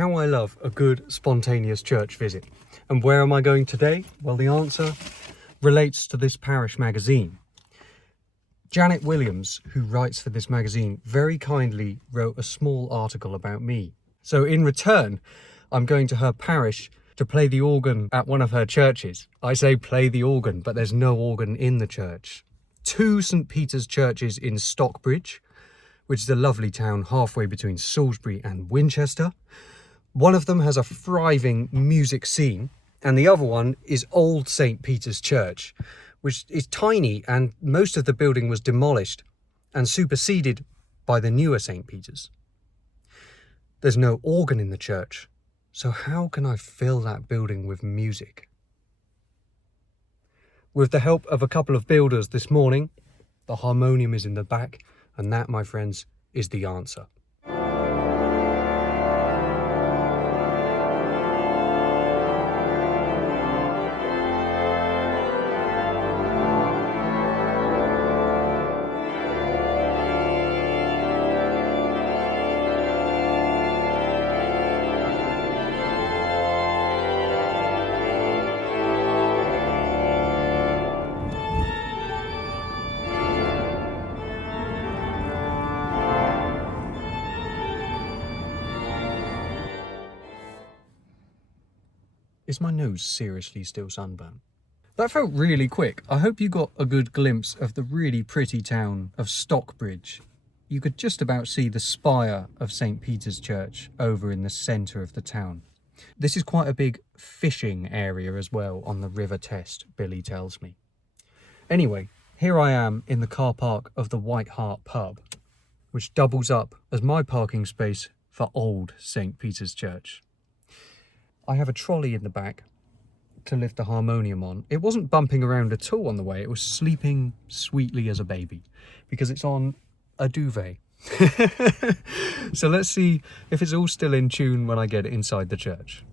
how I love a good spontaneous church visit. And where am I going today? Well, the answer relates to this parish magazine. Janet Williams, who writes for this magazine, very kindly wrote a small article about me. So in return, I'm going to her parish to play the organ at one of her churches. I say play the organ, but there's no organ in the church. 2 St. Peter's churches in Stockbridge, which is a lovely town halfway between Salisbury and Winchester. One of them has a thriving music scene, and the other one is Old St. Peter's Church, which is tiny, and most of the building was demolished and superseded by the newer St. Peter's. There's no organ in the church, so how can I fill that building with music? With the help of a couple of builders this morning, the harmonium is in the back, and that, my friends, is the answer. Is my nose seriously still sunburned? That felt really quick. I hope you got a good glimpse of the really pretty town of Stockbridge. You could just about see the spire of St. Peter's Church over in the centre of the town. This is quite a big fishing area as well on the River Test, Billy tells me. Anyway, here I am in the car park of the White Hart pub, which doubles up as my parking space for Old St. Peter's Church. I have a trolley in the back to lift the harmonium on. It wasn't bumping around at all on the way. It was sleeping sweetly as a baby because it's on a duvet. So let's see if it's all still in tune when I get inside the church.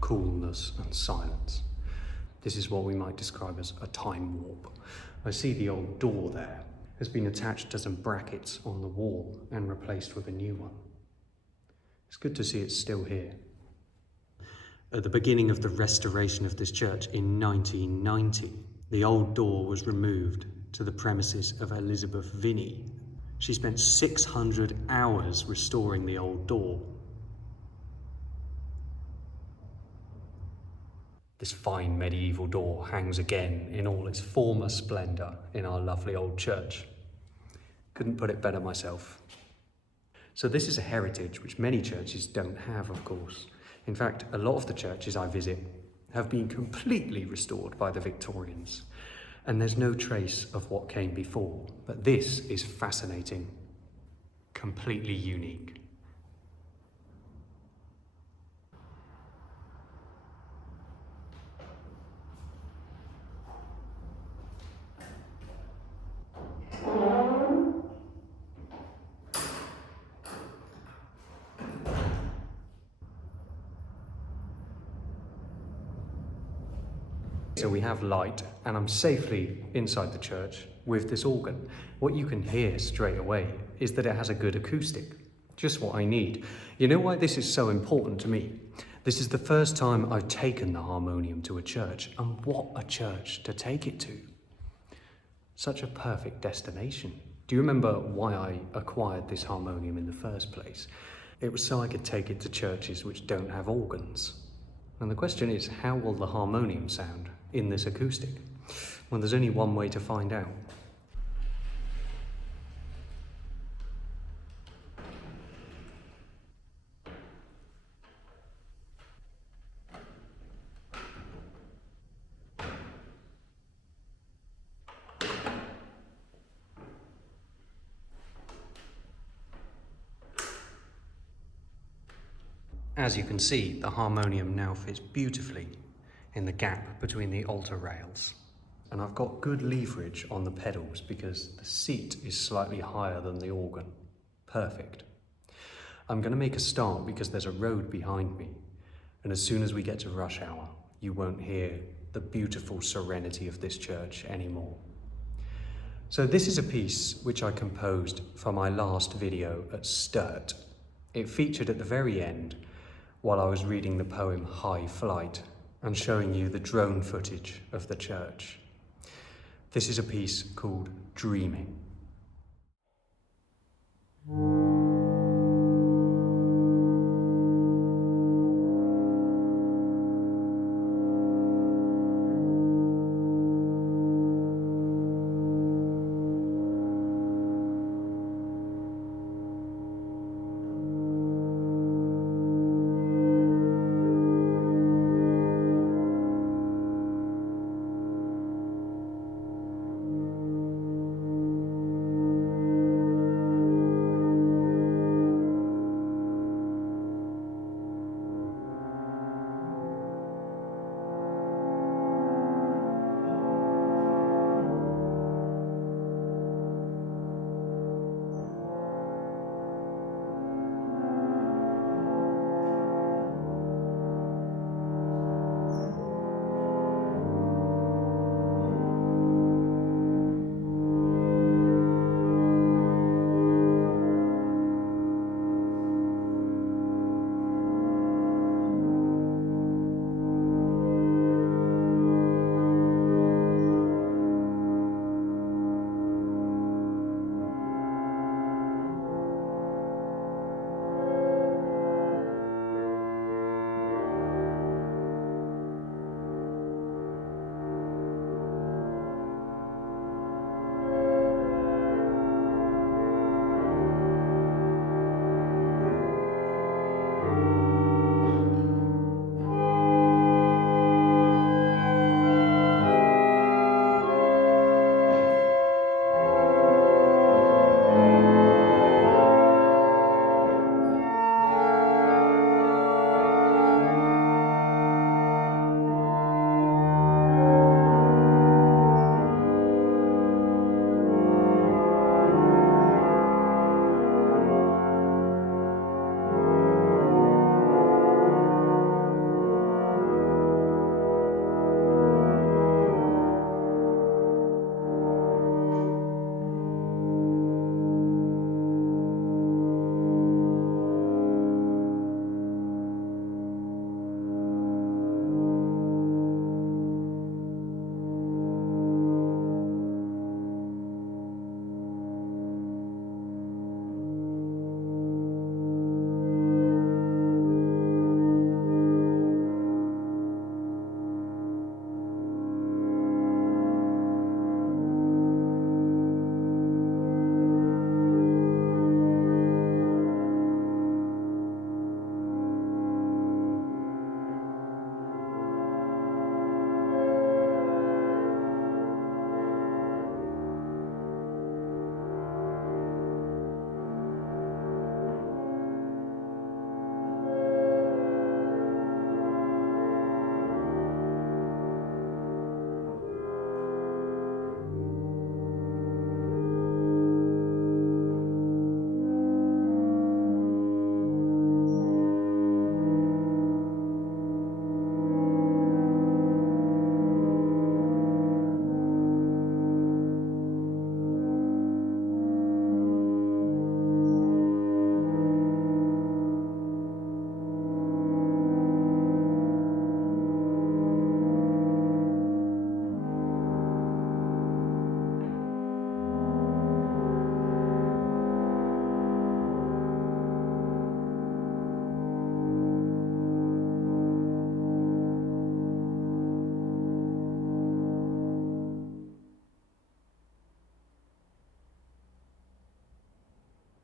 Coolness and silence. This is what we might describe as a time warp. I see the old door there has been attached to some brackets on the wall and replaced with a new one. It's good to see it's still here. At the beginning of the restoration of this church in 1990, the old door was removed to the premises of Elizabeth Vinnie. She spent 600 hours restoring the old door. This fine medieval door hangs again in all its former splendour in our lovely old church. Couldn't put it better myself. So this is a heritage which many churches don't have, of course. In fact, a lot of the churches I visit have been completely restored by the Victorians, and there's no trace of what came before. But this is fascinating, completely unique. So we have light, and I'm safely inside the church with this organ. What you can hear straight away is that it has a good acoustic, just what I need. You know why this is so important to me? This is the first time I've taken the harmonium to a church, and what a church to take it to. Such a perfect destination. Do you remember why I acquired this harmonium in the first place? It was so I could take it to churches which don't have organs. And the question is, how will the harmonium sound in this acoustic? Well, there's only one way to find out. As you can see, the harmonium now fits beautifully in the gap between the altar rails. And I've got good leverage on the pedals because the seat is slightly higher than the organ. Perfect. I'm going to make a start because there's a road behind me, and as soon as we get to rush hour, you won't hear the beautiful serenity of this church anymore. So this is a piece which I composed for my last video at Sturt. It featured at the very end while I was reading the poem High Flight and showing you the drone footage of the church. This is a piece called Dreaming.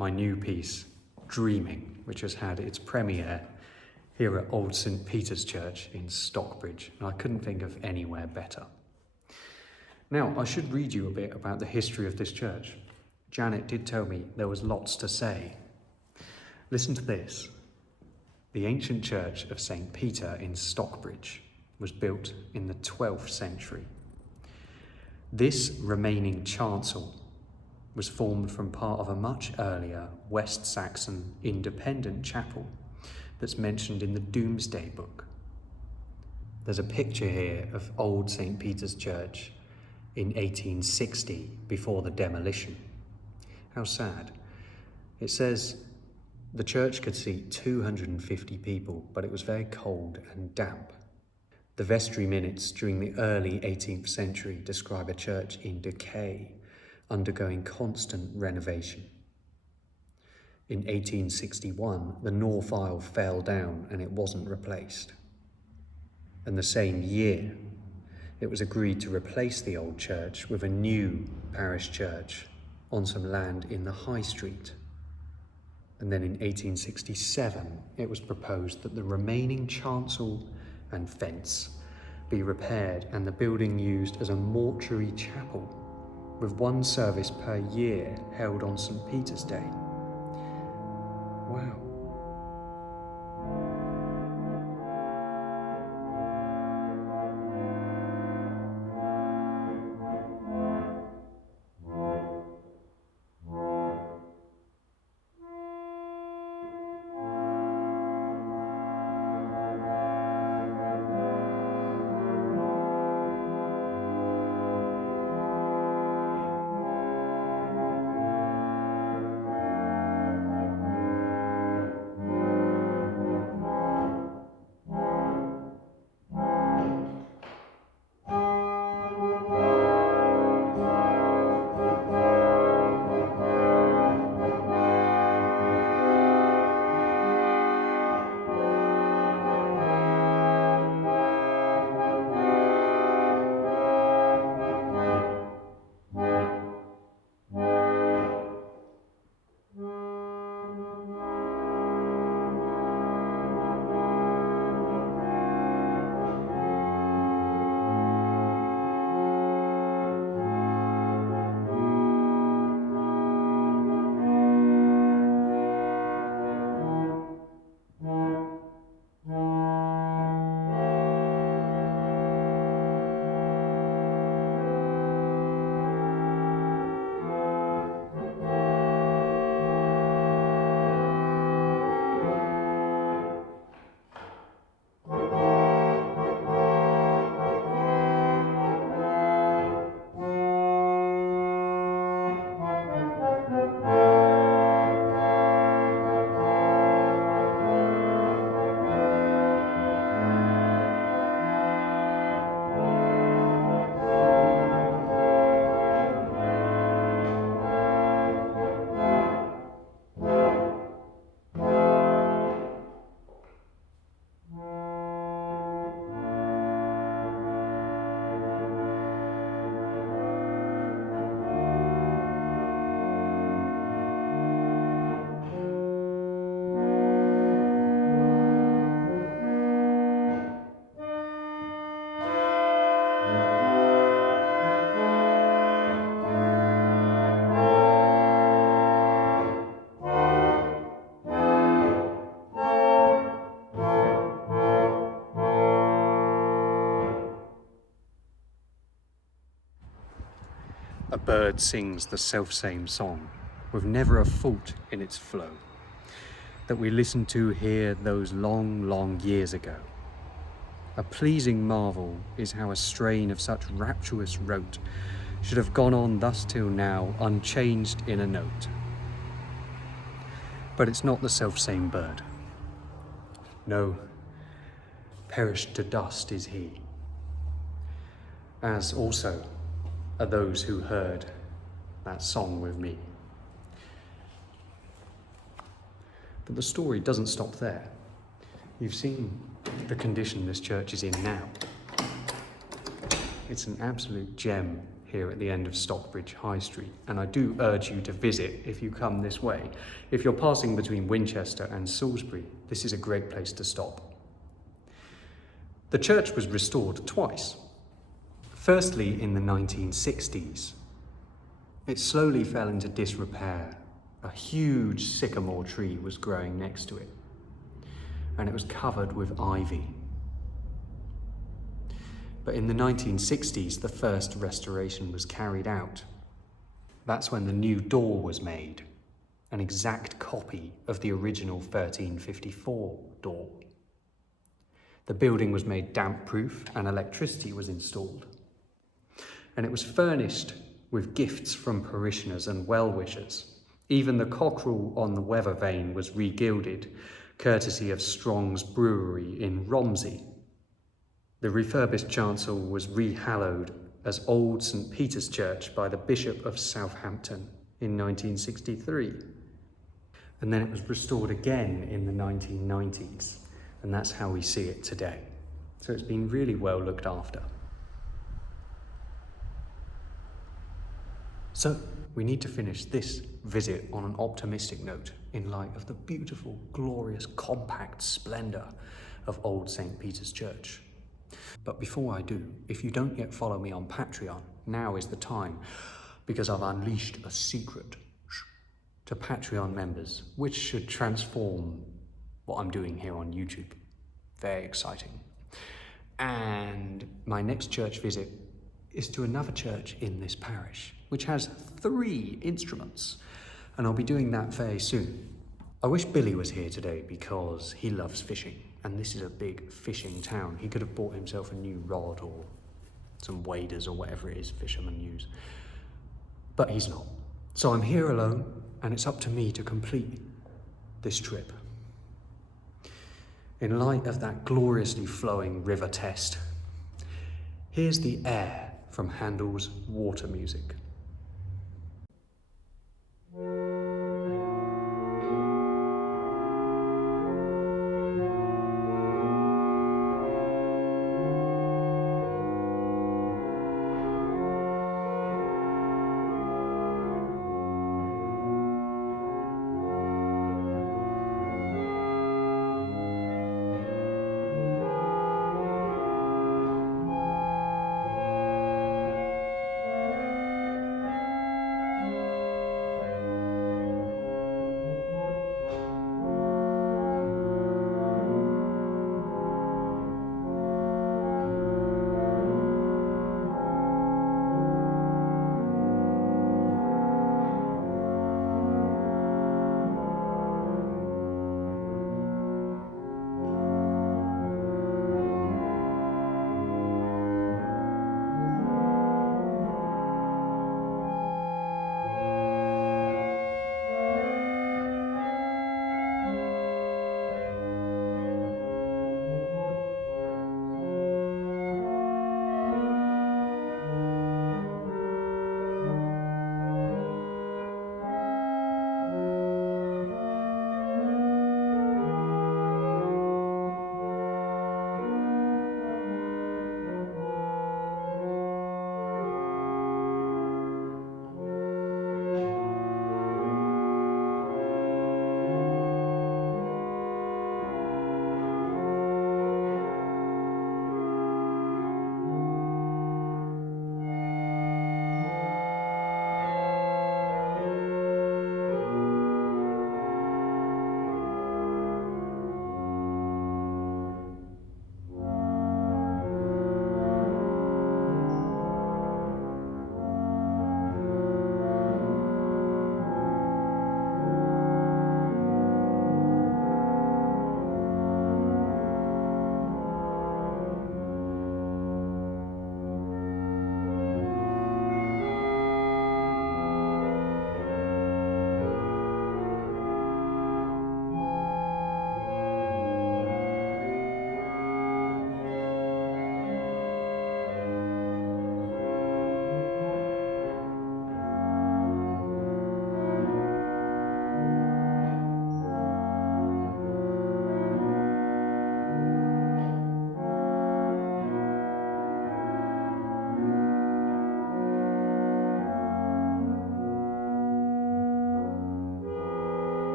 my new piece, Dreaming, which has had its premiere here at Old St. Peter's Church in Stockbridge, and I couldn't think of anywhere better. Now, I should read you a bit about the history of this church. Janet did tell me there was lots to say. Listen to this. The ancient church of St. Peter in Stockbridge was built in the 12th century. This remaining chancel was formed from part of a much earlier West Saxon independent chapel that's mentioned in the Domesday Book. There's a picture here of old St. Peter's Church in 1860 before the demolition. How sad. It says the church could seat 250 people, but it was very cold and damp. The vestry minutes during the early 18th century describe a church in decay, undergoing constant renovation. In 1861, the north aisle fell down and it wasn't replaced. And the same year, it was agreed to replace the old church with a new parish church on some land in the High Street. And then in 1867, it was proposed that the remaining chancel and fence be repaired and the building used as a mortuary chapel with one service per year held on St. Peter's Day. Wow. A bird sings the selfsame song, with never a fault in its flow, that we listened to here those long, long years ago. A pleasing marvel is how a strain of such rapturous rote should have gone on thus till now, unchanged in a note. But it's not the selfsame bird. No, perished to dust is he, as also are those who heard that song with me. But the story doesn't stop there. You've seen the condition this church is in now. It's an absolute gem here at the end of Stockbridge High Street, and I do urge you to visit if you come this way. If you're passing between Winchester and Salisbury, this is a great place to stop. The church was restored twice. Firstly, in the 1960s, it slowly fell into disrepair. A huge sycamore tree was growing next to it. and it was covered with ivy. But in the 1960s, the first restoration was carried out. That's when the new door was made, an exact copy of the original 1354 door. The building was made damp-proof and electricity was installed. And it was furnished with gifts from parishioners and well-wishers. Even the cockerel on the weather vane was re-gilded, courtesy of Strong's Brewery in Romsey. The refurbished chancel was re-hallowed as Old St. Peter's Church by the Bishop of Southampton in 1963. And then it was restored again in the 1990s, and that's how we see it today. So it's been really well looked after. So we need to finish this visit on an optimistic note in light of the beautiful, glorious, compact splendour of Old St. Peter's Church. But before I do, if you don't yet follow me on Patreon, now is the time, because I've unleashed a secret to Patreon members, which should transform what I'm doing here on YouTube. Very exciting. And my next church visit is to another church in this parish, which has 3 instruments, and I'll be doing that very soon. I wish Billy was here today because he loves fishing, and this is a big fishing town. He could have bought himself a new rod or some waders or whatever it is fishermen use, but he's not. So I'm here alone, and it's up to me to complete this trip. In light of that gloriously flowing river test, here's the air from Handel's Water Music.